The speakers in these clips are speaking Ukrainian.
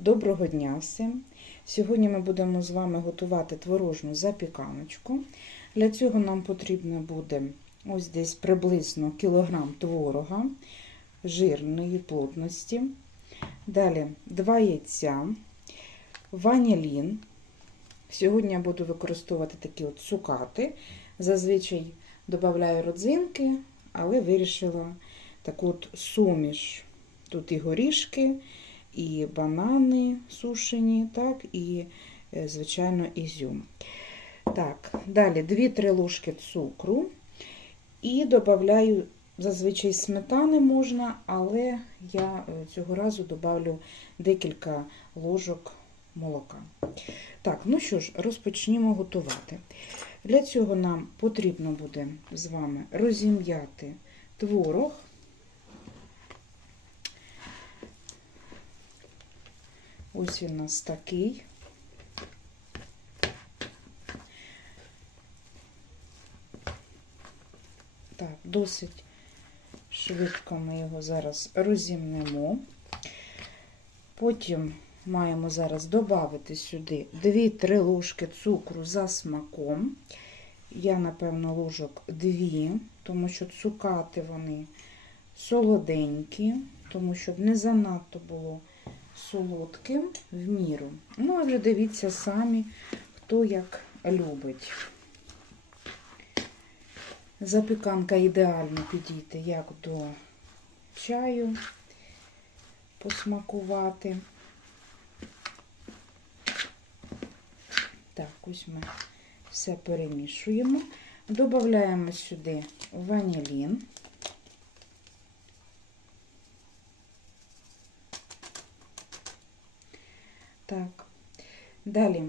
Доброго дня всім! Сьогодні ми будемо з вами готувати творожну запіканочку. Для цього нам потрібно буде ось десь приблизно кілограм творога жирної плотності. Далі 2 яйця, ванілін. Сьогодні я буду використовувати такі от цукати. Зазвичай додаю родзинки, але вирішила таку от суміш. Тут і горішки, і банани сушені, так, і, е, звичайно, ізюм. Так, далі 2-3 ложки цукру. І додаю зазвичай сметани можна, але я е, цього разу додавлю декілька ложок молока. Так, ну що ж, розпочнімо готувати. Для цього нам потрібно буде з вами розім'яти творог. Ось він у нас такий. Так, досить швидко ми його зараз розімнемо. Потім маємо зараз додати сюди 2-3 ложки цукру за смаком. Я, напевно, ложок 2, тому що цукати вони солоденькі, тому щоб не занадто було солодким в міру. Ну, а вже дивіться самі, хто як любить. Запіканка ідеально підійде як до чаю посмакувати. Так, ось ми все перемішуємо. Додаємо сюди ванілін. Так, далі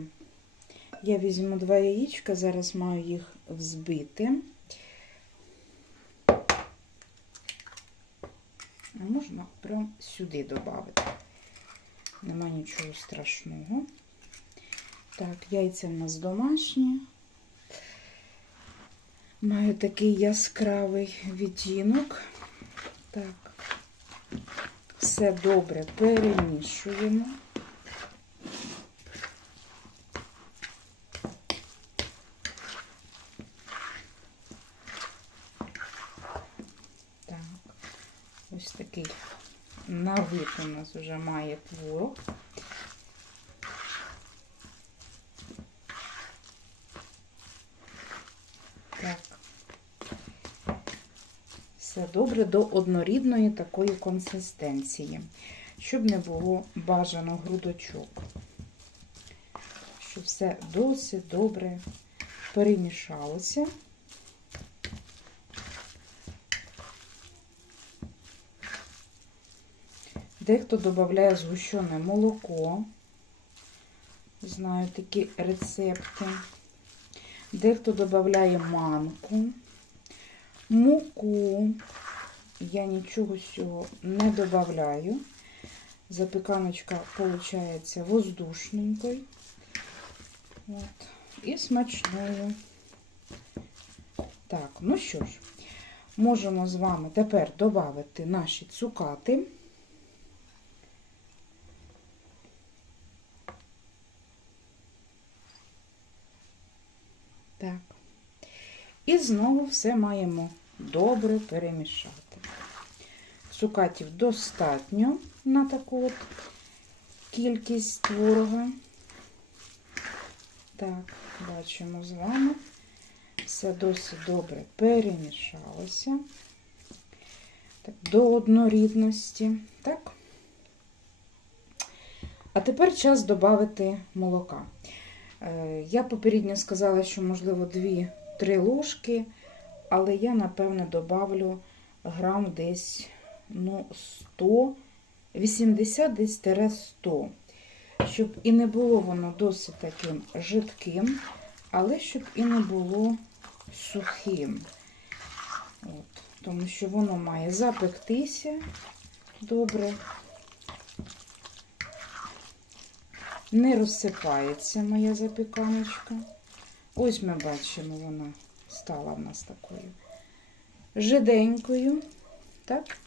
я візьму два яєчка, зараз маю їх взбити. А можна прям сюди додати. Нема нічого страшного. Так, яйця в нас домашні. Маю такий яскравий відтінок. Так, все добре перемішуємо. Так, ось такий на вид у нас вже має творог. Так. Все добре до однорідної такої консистенції, щоб не було бажано грудочок. Щоб все досить добре перемішалося. Дехто додає згущене молоко. Знаю такі рецепти. Дехто додає манку, муку. Я нічого з цього не додаю. Запіканочка виходить воздушненькою. От. І смачною. Так, ну що ж, можемо з вами тепер додати наші цукати. Так. І знову все маємо добре перемішати. Цукатів достатньо на таку от кількість творога. Так, бачимо з вами. Все досить добре перемішалося. Так, до однорідності. Так. А тепер час додати молока. Е, Я попередньо сказала, що, можливо, 2-3 ложки, але я, напевне, добавлю грам десь ну, 100, 80 десь 100, щоб і не було воно досить таким жидким, але щоб і не було сухим. От, тому що воно має запектися добре. Не розсипається моя запіканочка. Ось ми бачимо, вона стала в нас такою жиденькою, так?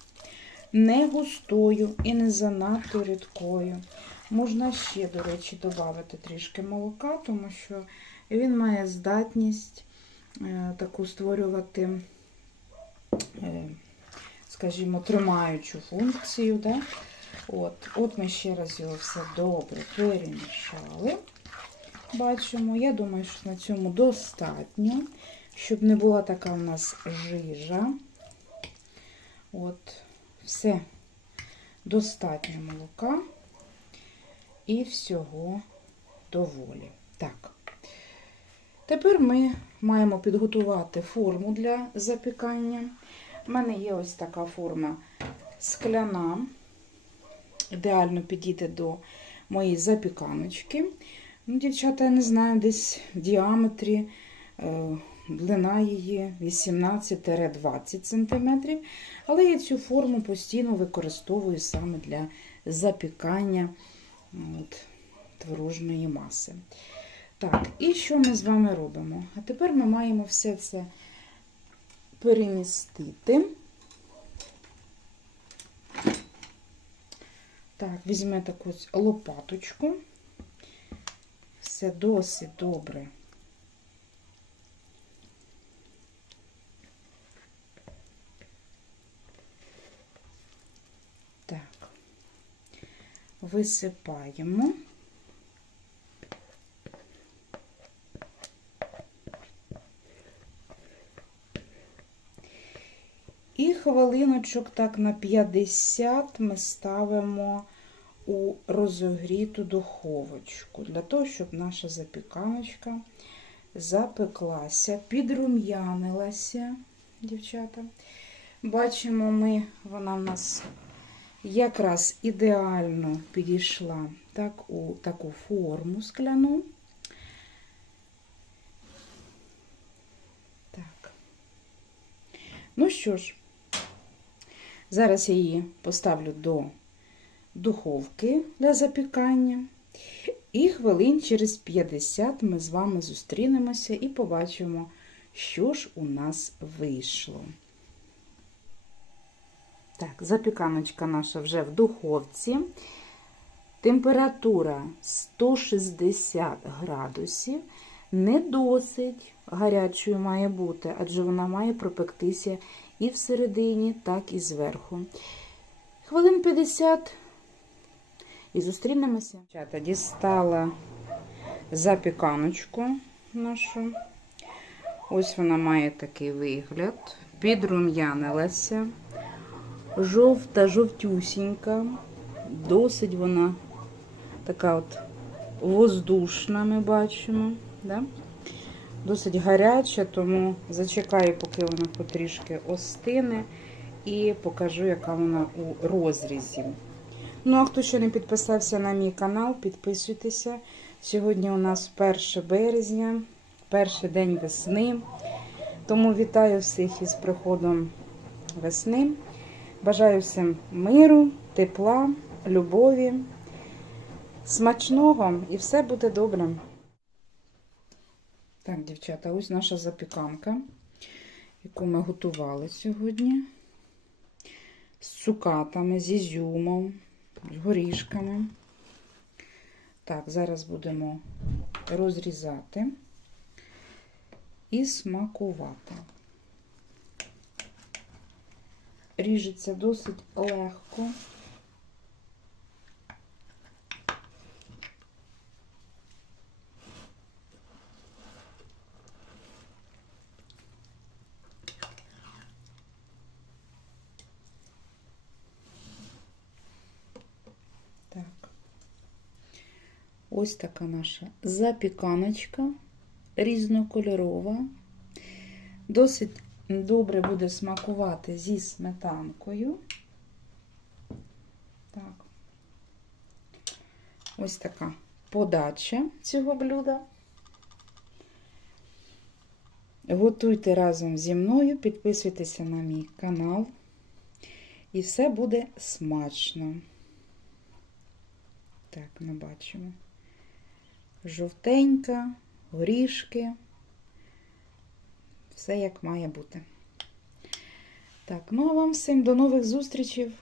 не густою і не занадто рідкою. Можна ще, до речі, додати трішки молока, тому що він має здатність е, таку створювати, е, скажімо, тримаючу функцію. Да? От, от ми ще раз його все добре перемішали. Бачимо, я думаю, що на цьому достатньо, щоб не була така у нас жижа. От, все, достатньо молока і всього доволі. Так. Тепер ми маємо підготувати форму для запікання. У мене є ось така форма скляна. Ідеально підійде до моєї запіканочки. Ну, дівчата, я не знаю, десь в діаметрі е, длина її 18-20 см. Але я цю форму постійно використовую саме для запікання от, творожної маси. Так, і що ми з вами робимо? А тепер ми маємо все це перемістити. Так, візьмемо таку лопаточку. Все досить добре. Так, висипаємо. І хвилиночок так на 50 ми ставимо у розогріту духовочку, для того, щоб наша запіканочка запеклася, підрум'янилася, дівчата. Бачимо, ми, вона в нас якраз ідеально підійшла так, у таку форму скляну. Так. Ну що ж, зараз я її поставлю до духовки для запікання. І хвилин через 50 ми з вами зустрінемося і побачимо, що ж у нас вийшло. Так, запіканочка наша вже в духовці. Температура 160 градусів. Не досить гарячою має бути, адже вона має пропектися і всередині, так і зверху. Хвилин 50 і зустрінемося. Чата дістала запіканочку нашу. Ось вона має такий вигляд. Підрум'янилася. Жовта, жовтюсінька. Досить вона така от воздушна, ми бачимо. Да? Досить гаряча, тому зачекаю, поки вона потрішки остине, і покажу, яка вона у розрізі. Ну, а хто ще не підписався на мій канал, підписуйтеся. Сьогодні у нас 1 березня, перший день весни. Тому вітаю всіх із приходом весни. Бажаю всім миру, тепла, любові, смачного і все буде добре. Так, дівчата, ось наша запіканка, яку ми готували сьогодні. З цукатами, з ізюмом, з горішками. Так, зараз будемо розрізати і смакувати. Ріжеться досить легко. Ось така наша запіканочка різнокольорова. Досить добре буде смакувати зі сметанкою. Так. Ось така подача цього блюда. Готуйте разом зі мною, підписуйтеся на мій канал, і все буде смачно. Так, ми бачимо. Жовтенька, горішки. Все як має бути. Так, ну а вам всім до нових зустрічей.